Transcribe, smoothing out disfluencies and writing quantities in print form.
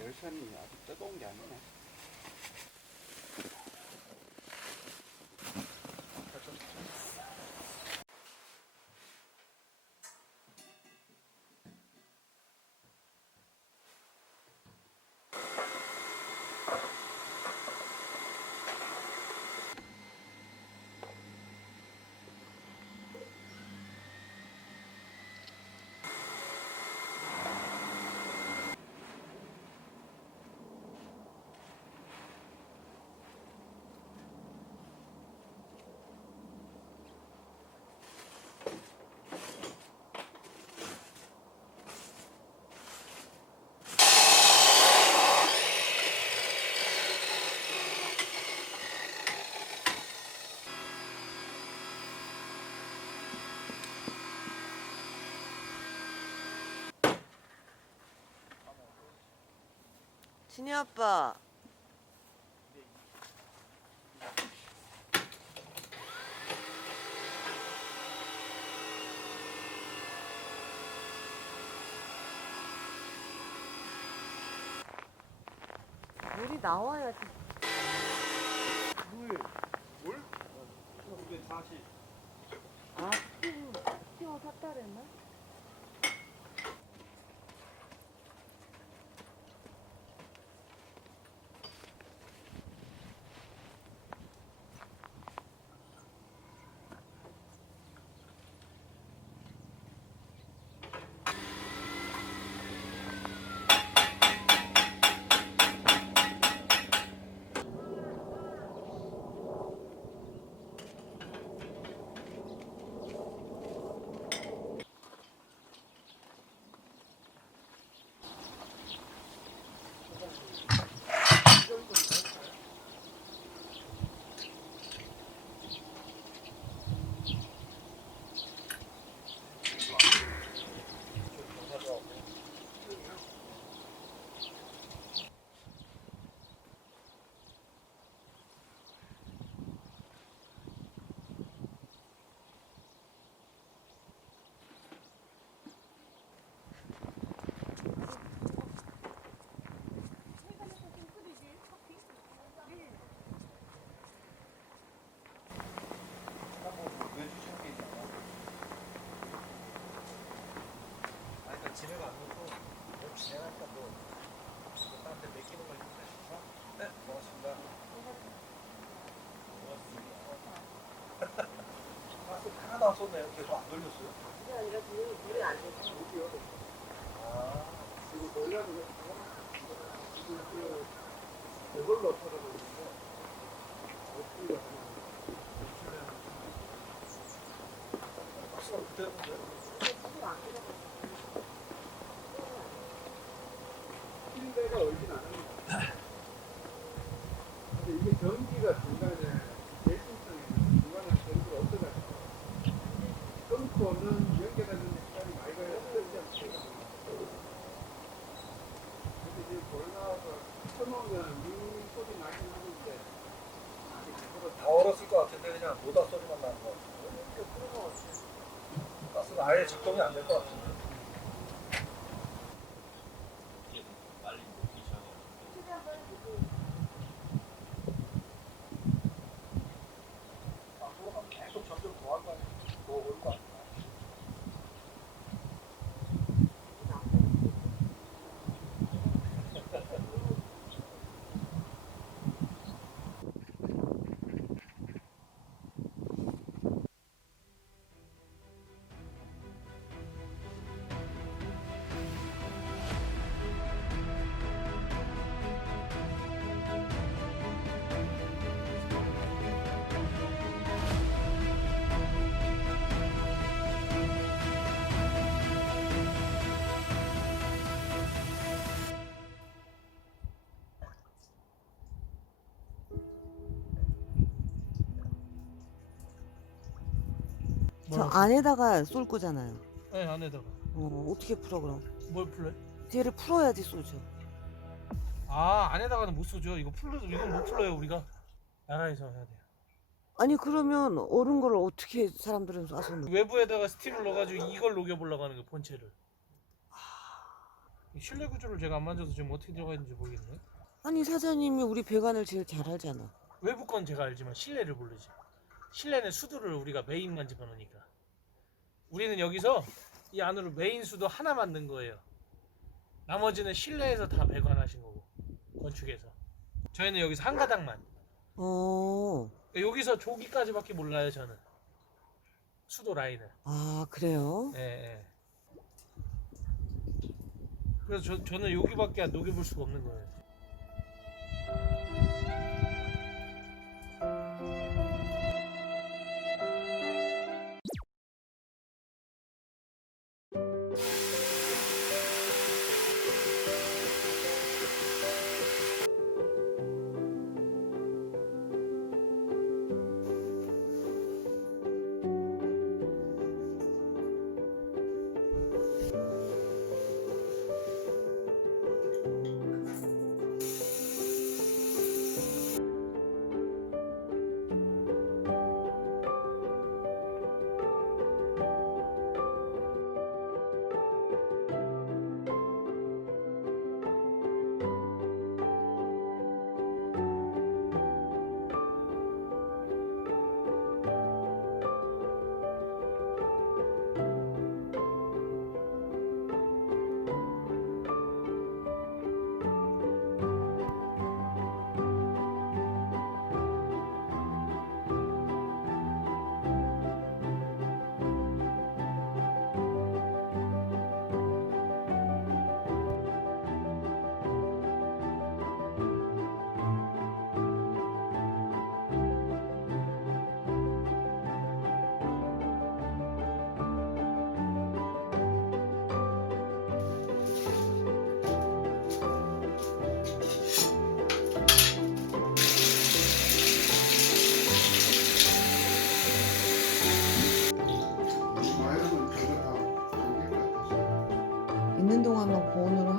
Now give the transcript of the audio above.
열선이 아주 뜨거운 게 아니네. 진이 아빠. 물이 나와야지. 물? 240. 아, 키워 샀다 그랬나? 집에 가서 뭐 진행할까 뭐 다른 데 맡기는 거 있는데. 네, 고맙습니다. 고맙습니다. 가스 하나도 안 썼네요. 계속 안 돌렸어요? 그게 아니라 물이 안 됐어. 아, 지금 돌려도 이걸로 털어보는데 어떻게 가스가 그때 했는데. 필대가 얼진 않습니다. 근데 이게 전기가 중간에 대신성에 중간에 전기가 없어가지고 끊고는 연결하는 시간이 많이 걸려서 근데 이제 골 나와서 그냥 노다 소리만 나는 거 같은데. 이렇게 끓으면 가스가 아예 작동이 안 될 것 같은데. 앞으로 가면 계속 점점 더 할 거 아니야. 더 올 거 아니야. 저 안에다가 쏠 거잖아요. 네, 안에다가. 어떻게 풀어 그럼? 뭘 풀래? 뒤를 풀어야지 쏘죠. 아, 안에다가는 못 쏘죠. 이건 못 풀어요, 우리가. 나라에서 해야 돼요. 아니 그러면 얼은 거를 어떻게 사람들은 쏴서 외부에다가 스팀을 넣어가지고 이걸 녹여보려고 하는 거 본체를. 이 실내 구조를 제가 안 만져서 지금 어떻게 들어가 있는지 모르겠네. 아니 사장님이 우리 배관을 제일 잘 알잖아. 외부 건 제가 알지만 실내를 모르지. 실내는 수도를 우리가 메인만 집어넣으니까. 우리는 여기서 이 안으로 메인 수도 하나 만든 거예요. 나머지는 실내에서 다 배관하신 거고, 건축에서. 저희는 여기서 한 가닥만. 여기서 조기까지밖에 몰라요, 저는. 수도 라인을. 아 그래요? 예, 예. 그래서 저는 여기밖에 녹여볼 수가 없는 거예요. 와이어는 저거 다 잠길 것 같아서. 있는 동안만 고온으로